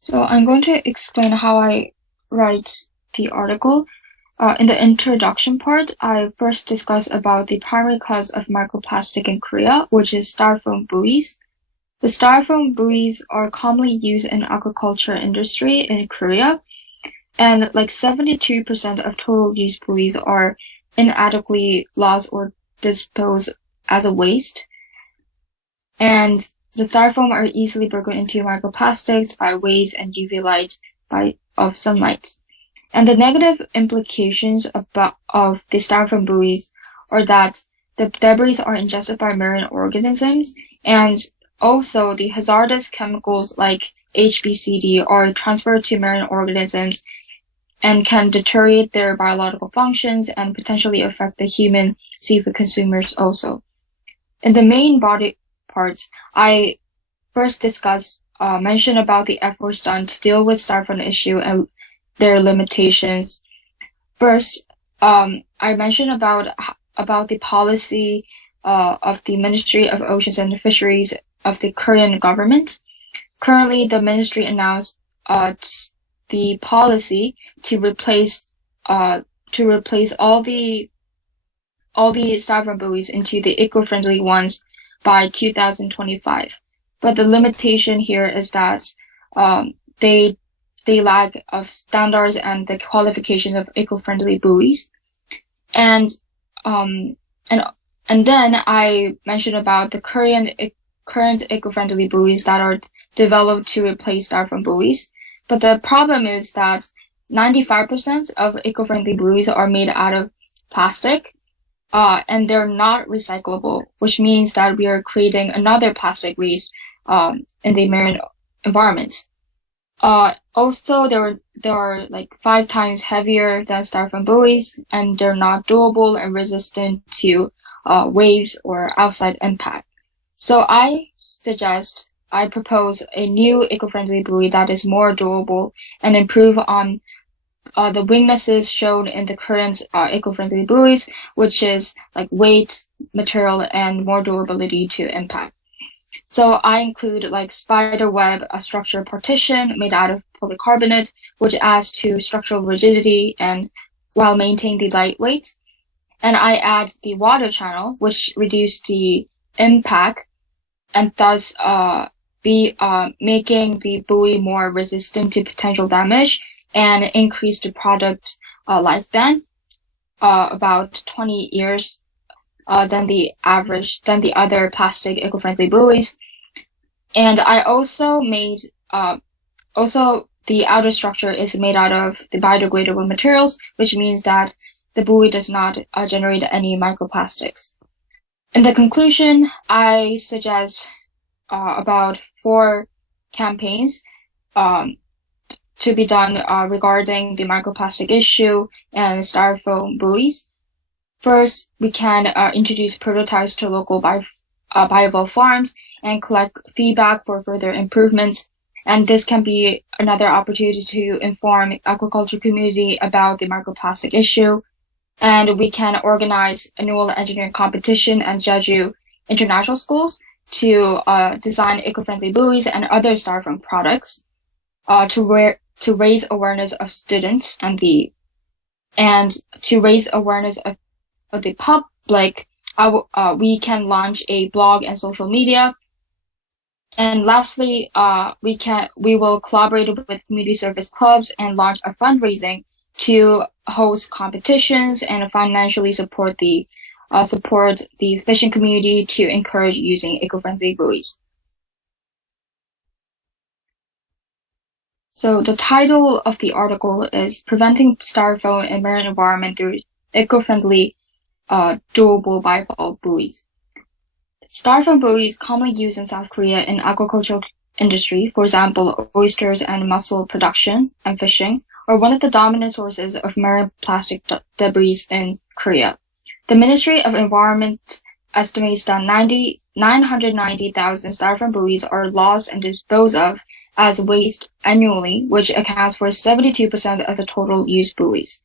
So I'm going to explain how I write the article. In the introduction part, I first discuss about the primary cause of microplastic in Korea, which is styrofoam buoys. The styrofoam buoys are commonly used in aquaculture industry in Korea, and like 72% of total use buoys are inadequately lost or disposed as a waste. And the styrofoam are easily broken into microplastics by waves and UV light of sunlight. And the negative implications of the styrofoam buoys are that the debris are ingested by marine organisms, and also the hazardous chemicals like HBCD are transferred to marine organisms and can deteriorate their biological functions and potentially affect the human seafood consumers also. In the main body parts, I first mention about the efforts done to deal with styrofoam issue and their limitations. First, I mentioned about the policy of the Ministry of Oceans and Fisheries of the Korean government. Currently, the ministry announced the policy to replace all the styrofoam buoys into the eco-friendly ones by 2025. But the limitation here is that they lack of standards and the qualification of eco-friendly buoys. And then I mentioned about the current eco-friendly buoys that are developed to replace styrofoam buoys. But the problem is that 95% of eco-friendly buoys are made out of plastic, and they're not recyclable, which means that we are creating another plastic waste in the marine environment. Also, they are like 5 times heavier than styrofoam buoys, and they're not durable and resistant to waves or outside impact. So I propose a new eco-friendly buoy that is more durable and improve on the weaknesses shown in the current eco-friendly buoys, which is like weight, material, and more durability to impact. So I include like spider web, a structure partition made out of polycarbonate, which adds to structural rigidity and while maintaining the lightweight. And I add the water channel, which reduce the impact and thus making the buoy more resistant to potential damage and increase the product lifespan about 20 years than the other plastic eco-friendly buoys. And I also made the outer structure is made out of the biodegradable materials, which means that the buoy does not generate any microplastics. In the conclusion, I suggest about 4 campaigns to be done regarding the microplastic issue and styrofoam buoys. First, we can introduce prototypes to local viable farms and collect feedback for further improvements. And this can be another opportunity to inform aquaculture community about the microplastic issue. And we can organize annual engineering competition and judge international schools to design eco-friendly buoys and other styrofoam products to raise awareness of students and to raise awareness of the public. We can launch a blog and social media. And lastly, we will collaborate with community service clubs and launch a fundraising to host competitions and financially support the fishing community to encourage using eco-friendly buoys. So the title of the article is Preventing Styrofoam in Marine Environment Through Eco-Friendly Durable Bivalve Buoys. Styrofoam buoys commonly used in South Korea in aquaculture industry, for example, oysters and mussel production and fishing, are one of the dominant sources of marine plastic debris in Korea. The Ministry of Environment estimates that 990,000 styrofoam buoys are lost and disposed of as waste annually, which accounts for 72% of the total used buoys.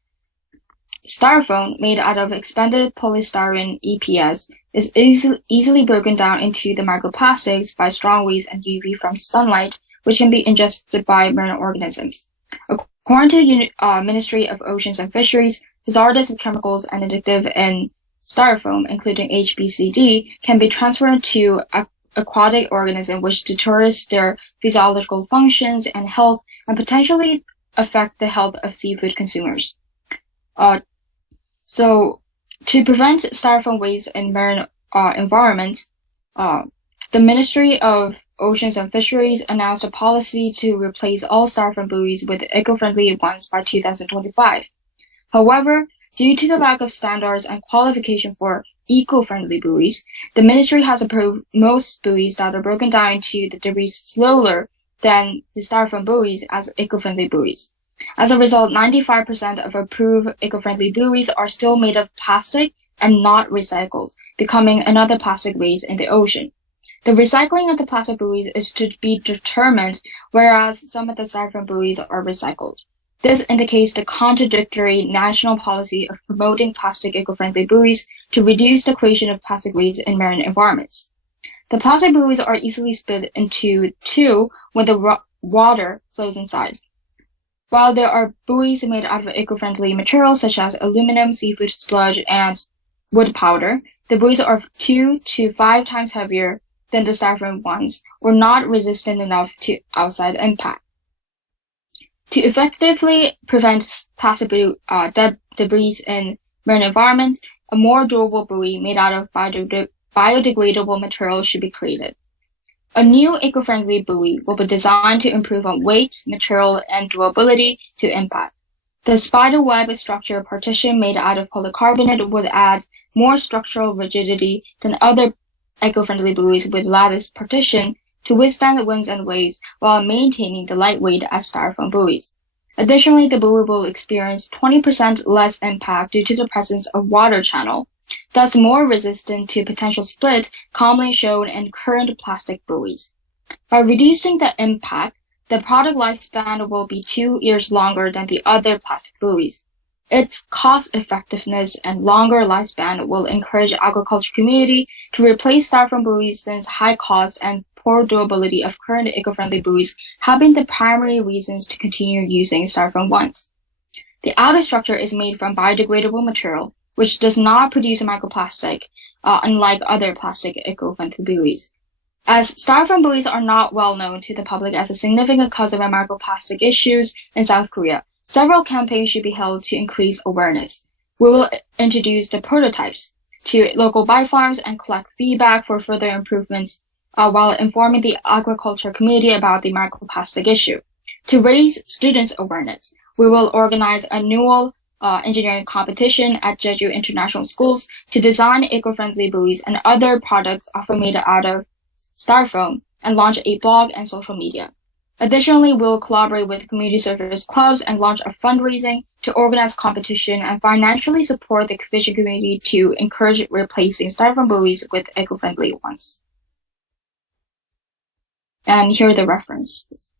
Styrofoam, made out of expanded polystyrene (EPS), is easily broken down into the microplastics by strong rays and UV from sunlight, which can be ingested by marine organisms. According to the Ministry of Oceans and Fisheries, hazardous chemicals and additives in styrofoam, including HBCD, can be transferred to aquatic organisms, which deters their physiological functions and health and potentially affect the health of seafood consumers. So to prevent styrofoam waste in marine environment, the Ministry of Oceans and Fisheries announced a policy to replace all styrofoam buoys with eco-friendly ones by 2025. However, due to the lack of standards and qualification for eco-friendly buoys, the ministry has approved most buoys that are broken down into the debris slower than the styrofoam buoys as eco-friendly buoys. As a result, 95% of approved eco-friendly buoys are still made of plastic and not recycled, becoming another plastic waste in the ocean. The recycling of the plastic buoys is to be determined, whereas some of the styrofoam buoys are recycled. This indicates the contradictory national policy of promoting plastic eco-friendly buoys to reduce the creation of plastic waste in marine environments. The plastic buoys are easily split into two when the water flows inside. While there are buoys made out of eco-friendly materials such as aluminum, seafood sludge, and wood powder, the buoys are 2 to 5 times heavier than the styrofoam ones, or not resistant enough to outside impact. To effectively prevent plastic debris in marine environments, a more durable buoy made out of biodegradable materials should be created. A new eco-friendly buoy will be designed to improve on weight, material, and durability to impact. The spider web structure partition made out of polycarbonate would add more structural rigidity than other eco-friendly buoys with lattice partition to withstand the winds and waves while maintaining the lightweight as styrofoam buoys. Additionally, the buoy will experience 20% less impact due to the presence of water channel, thus more resistant to potential split commonly shown in current plastic buoys. By reducing the impact, the product lifespan will be 2 years longer than the other plastic buoys. Its cost effectiveness and longer lifespan will encourage the agriculture community to replace styrofoam buoys since high cost and poor durability of current eco-friendly buoys have been the primary reasons to continue using styrofoam ones. The outer structure is made from biodegradable material, which does not produce microplastic, unlike other plastic eco-friendly buoys. As styrofoam buoys are not well known to the public as a significant cause of microplastic issues in South Korea, several campaigns should be held to increase awareness. We will introduce the prototypes to local biofarms and collect feedback for further improvements while informing the agriculture community about the microplastic issue. To raise students' awareness, we will organize an annual engineering competition at Jeju International Schools to design eco-friendly buoys and other products often made out of styrofoam and launch a blog and social media. Additionally, we'll collaborate with community service clubs and launch a fundraising to organize competition and financially support the fishing community to encourage replacing styrofoam buoys with eco-friendly ones. And here are the references.